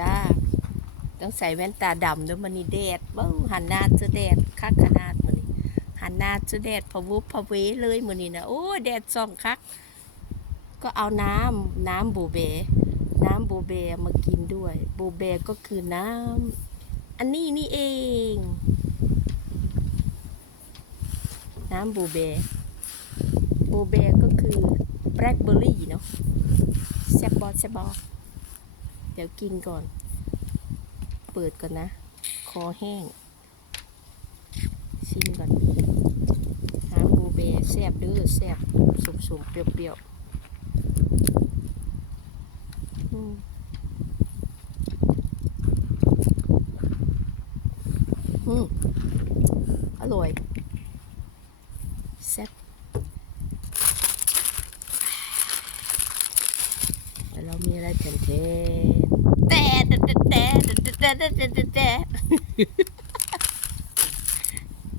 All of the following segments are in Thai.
จ้า ต้องใส่แว่นตาดำด้วยมันนี่แดดเบ้าหันหน้าจอแดดคักขนาดมันนี่หันหน้าจอแดดพะวุบพะเวเลยมันนี่นะโอ้แดดส่องคัก ก็เอาน้ำน้ำบูเบ น้ำบูเบมากินด้วยบูเบก็คือน้ำอันนี้นี่เอง น้ำบูเบบูเบก็คือแบล็คเบอร์รี่เนาะแซบบอแซบบอ เดี๋ยวกินก่อน เปิดก่อนนะ คอแห้ง ชิมก่อนน้ำบูเบแซบเด้อแซบสมๆ เปรี้ยวๆอืมอืมอร่อยแซ่บแล้วเรามีอะไรแทน แต่แต่แต่แต่แต่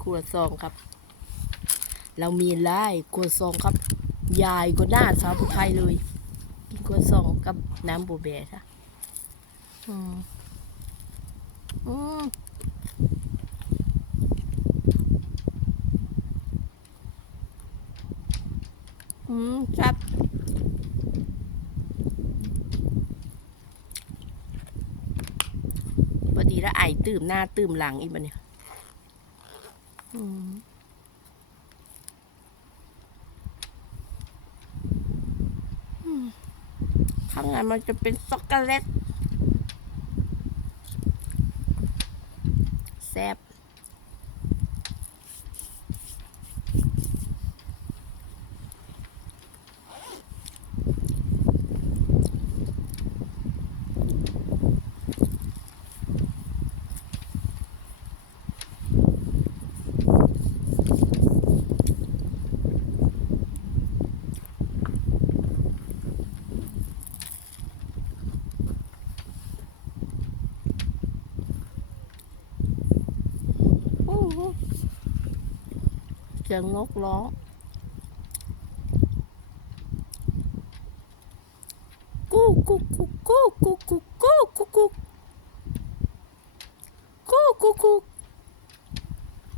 ครัวซองครับ เรามีไล่ครัวซองครับ ยายก็หน้าสาวผู้ไทยเลย กินครัวซองกับน้ำโบเบค่ะอืมอืมอืมครับ พอ ดีแล้วไอตื่มหน้าตื่มหลังอีกบันเนี่ยข้างในมันจะเป็นช็อกโกแลตแซ่บ เสียงนกร้องกูกูกูกูกูกูกูกูกูกูกูกู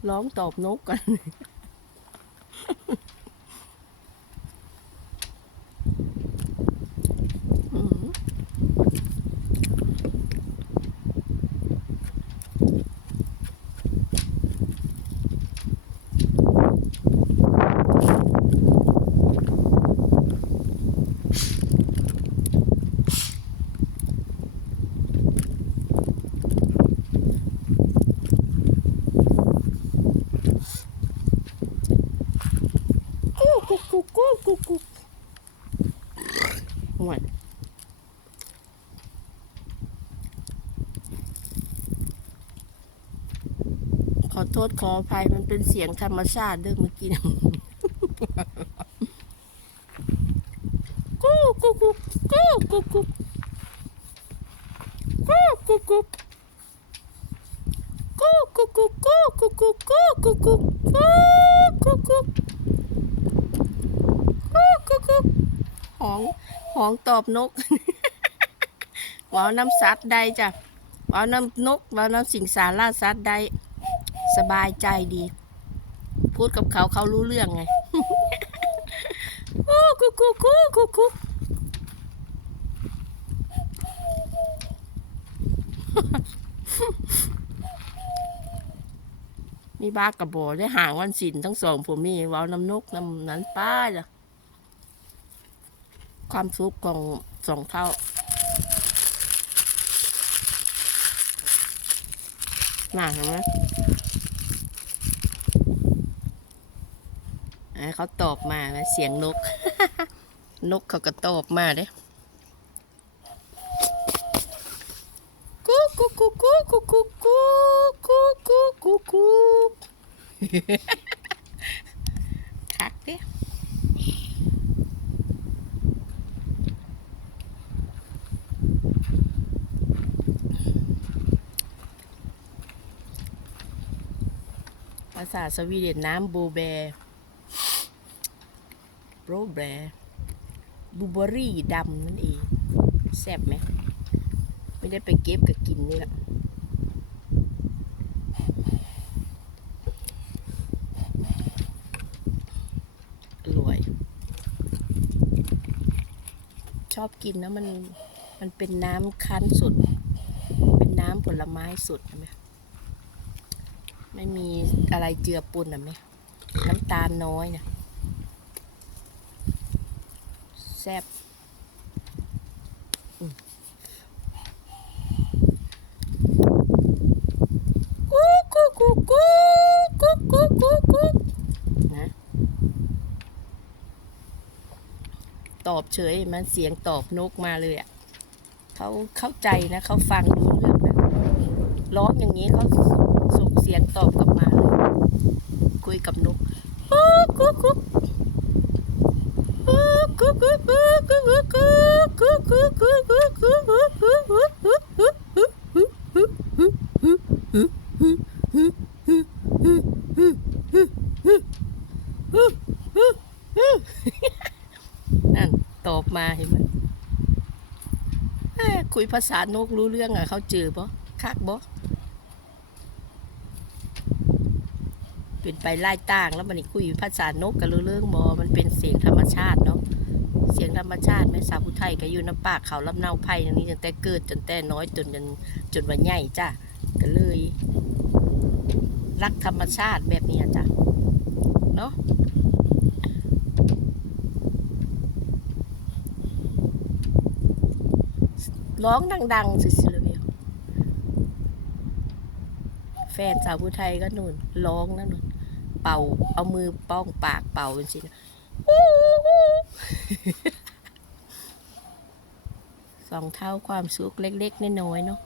ร้องตอบนกกัน กุ๊กกุ๊กหวดขอโทษขออภัยมันเป็นเสียงธรรมชาติเด้อเมื่อกี้นะกูกุ๊กกุ๊กกู้กุ๊กกุ๊กกู้กุ๊กกุ๊กกู้กุ๊กกุ๊กกู้กุ๊กกุ๊กกู้กุ๊กกุ๊ก หองตอบนกว้าวน้ำซัดได้จ้ะว้าวน้ำนกว้าวน้ำสิงสาราซัดได้สบายใจดี พูดกับเขาเขารู้เรื่องไงกุ๊กกุ๊กกุ๊กกุ๊กกุ๊กกุ๊กมีบ้ากระบอได้ห่างวันสินทั้งสองผมมีเว้าน้ำนกน้ำนั้นป้าจ้ะ ความสุขของสองเท่าหนักเห็นไหมเขาตอบมาแล้วเสียงนก นกเขาก็ตอบมาเด้กุ๊กกุ๊กกุ๊กกุ๊กกุ๊กกุ๊กกุ๊กกุ๊กกุ๊กกุ๊กกุ๊กคักเด้าษาสวีเดนน้ำบูเบร์โรแบร์บูเบอรี่ดำนั่นเองแซ่บไหม ไม่ได้ไปเก็บกับกินนี่แหละอร่อยชอบกินนะมัน มันเป็นน้ำคั้นสุด เป็นน้ำผลไม้สุดเห็นไหม ไม่มีอะไรเจือปนอะไหมน้ำตาลน้อยนะแซ่บกุ๊กกุ๊กกุ๊กกุ๊กกุ๊กกุ๊กกุ๊กกุ๊กนะ ตอบเฉยมันเสียงตอบนกมาเลยอะเขาเข้าใจนะเขาฟังรู้เรื่องนะร้องอย่างนี้เขา เสียงตอบกลับมาเลยคุยกับนกกุ๊กกุ๊กกุ๊กกุ๊กกุ๊กกุ๊กกุ๊กกุ๊กกุ๊กกุ๊กกุ๊กกุ๊กกุ๊กกุ๊กกุ๊กกุ๊กกุ๊กนั่นตอบมาเห็นไหมคุยภาษานกรู้เรื่องอะเขาเจอบ่คักบ่ เป็นไปไล่ต่างแล้วมันนี่คุยภาษานกกันเรื่องบ่มันเป็นเสียงธรรมชาติเนาะเสียงธรรมชาติแม่สาวผู้ไทยก็อยู่น้ำปากเขาลำเนาไผ่ตรงนี้ตั้งแต่เกิดจนแต่น้อยจนจนจนวันใหญ่จ้ะก็เลย รักธรรมชาติแบบนี้จ้ะเนาะร้องดังๆสุดๆเลยแฟนสาวผู้ไทยก็นุ่นร้องนะนุ่น เป่า เอามือป้องปากเป่าจริงสองเท่าความสุขเล็กๆน้อยๆเนาะ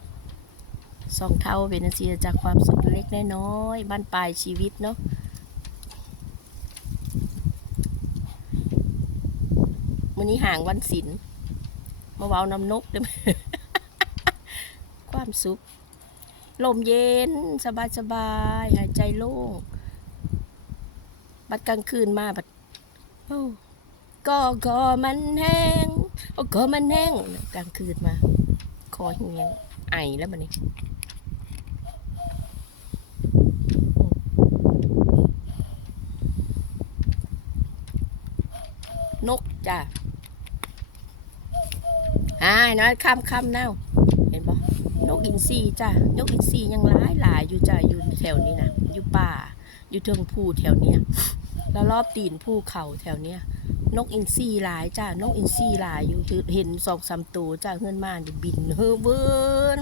สองเท่าเป็นอาชีพจากความสุขเล็กๆน้อยบ้านปลายชีวิตเนาะวันนี้ห่างวันศิลมาเว้านำนกได้ไหมความสุข ลมเย็น สบายสบายหายใจโล่ง บัดกลางคืนมาบัดก็ก็มันแห้งโอ้ก็มันแห้งกลางคืนมา คอเหียงไอแล้วมันนี่นกจ้ะอ่าน้อยคำคำเน่าเห็นปะนกอินทรีจ้ะ นกอินทรียังหลายหลายอยู่จ้ะอยู่แถวนี้นะ อยู่ป่า อยู่เทิงภูแถวเนี้ย แล้วรอบตีนภูเขาแถวเนี้ยนกอินทรีหลายจ้านกอินทรีหลายอยู่คือเห็นสองสามตัวจ้าเฮือนมาอยู่บินเฮ้อเวิร์น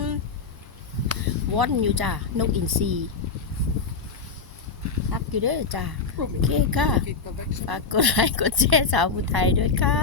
ว่อนอยู่จ้านกอินทรีรักอยู่เด้อจ้าโอเคค่ะฝากกดไลค์กดแชร์สาวผู้ไทยด้วยค่ะ